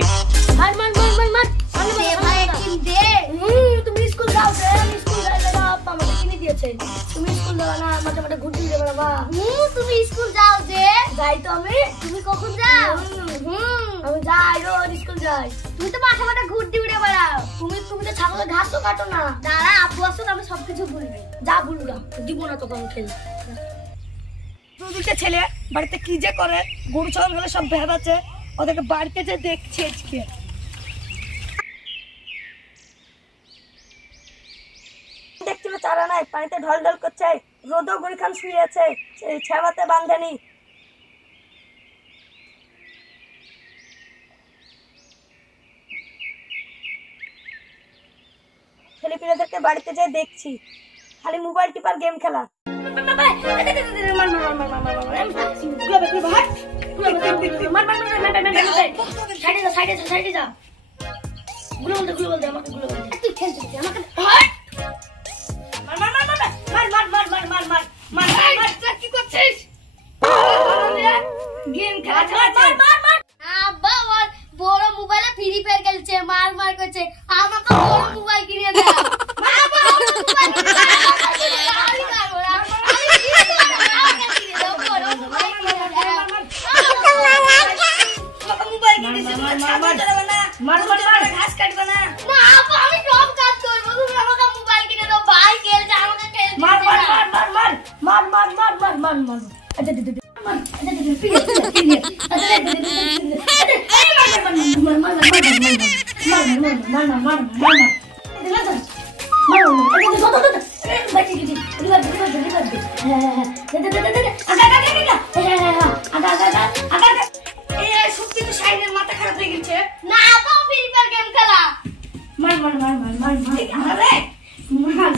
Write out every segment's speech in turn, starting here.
मार मार मार मार मार दे भाई किन दे तुम स्कूल जाओ दे स्कूल जाए बाबा আমাকে কিনে দিয়েছে তুমি স্কুল যাও না মাঝে মাঝে ঘুরতে যাবে বাবা তুমি স্কুল যাও দে যাই তো আমি তুমি কখন যাও আমি যাই রোজ স্কুল যাই তুমি তো মাঠে মাঠে ঘুরতে উড়ে বেড়াও তুমি তো ছাগলের ঘাসও কাটো না দাঁড়া আব্বু আসুক আমি সবকিছু ভুলবে যা ভুলবা দিব না তো কোন খেল দুটো ছেলে বাড়িতে কি যে করে গরু ছাগল গুলো সব ভেবাচ্ছে ওদেরকে বাড়িতে যে দেখছে আজকে দেখছি চারা নাই পানিতে ঢল ঢল করছে রোদও গড়িখান শুয়ে আছে ছেবাতে বাঁধেনি ছেলেপিলেদেরকে বাড়িতে যে দেখছি খালি মোবাইল টিপার গেম খেলা সাইডে যা গুলো বলতে আমাকে গুলো বলতে তুই খেলছিস আমাকে কি করছিস গেম খেলা আব্বা ওর বড় মোবাইলে ফ্রি ফায়ার খেলছে মার মার করছে আমাকে বড় মোবাইল কিনে দাও ঘাস কাটবে না আমি সব কাজ করবো তুমি আমাকে মোবাইল কিনে দাও ভাই খেলছে আমাকে খেলতে মার সত্যি তো সাইনের মাথা খারাপ হয়ে গেছে না আপা ফ্রি ফায়ার গেম খেলা মার আরে মার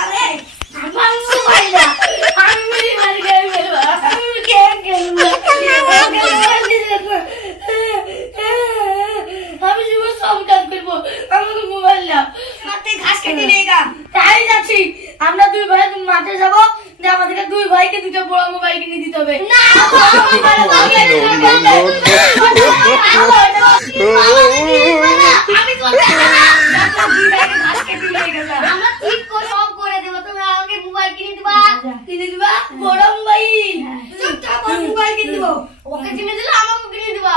আরে আমার মোবাইল আমি মার গেম খেলবো আমি গেম খেলবো আমি জীবন সব কাজ করবো আমাকে মোবাইল দাও মাঠে ঘাস কেটে নিয়েগা তাই যাচ্ছি আমরা দুই ভাই মাঠে যাবো আমাদেরকে দুই ভাইকে দুটো বড় মোবাইল কিনে দিতে হবে না আমি আমরা ঠিক করে সব করে দেবো তুমি আমাকে মোবাইল কিনে দিবা বড় মোবাইল মোবাইল কিনে দেবো ওকে কিনে দিলে আমাকে কিনে দিবা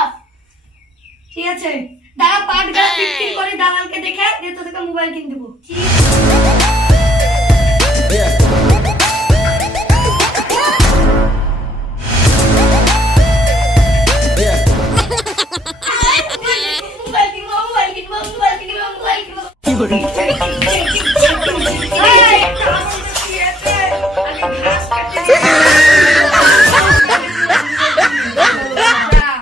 ঠিক আছে দাঁড়া পাট গাছ বিক্রি করে দালালকে দেখে দিয়ে তোদেরকে মোবাইল কিনে দেবো মোবাইল কিনবো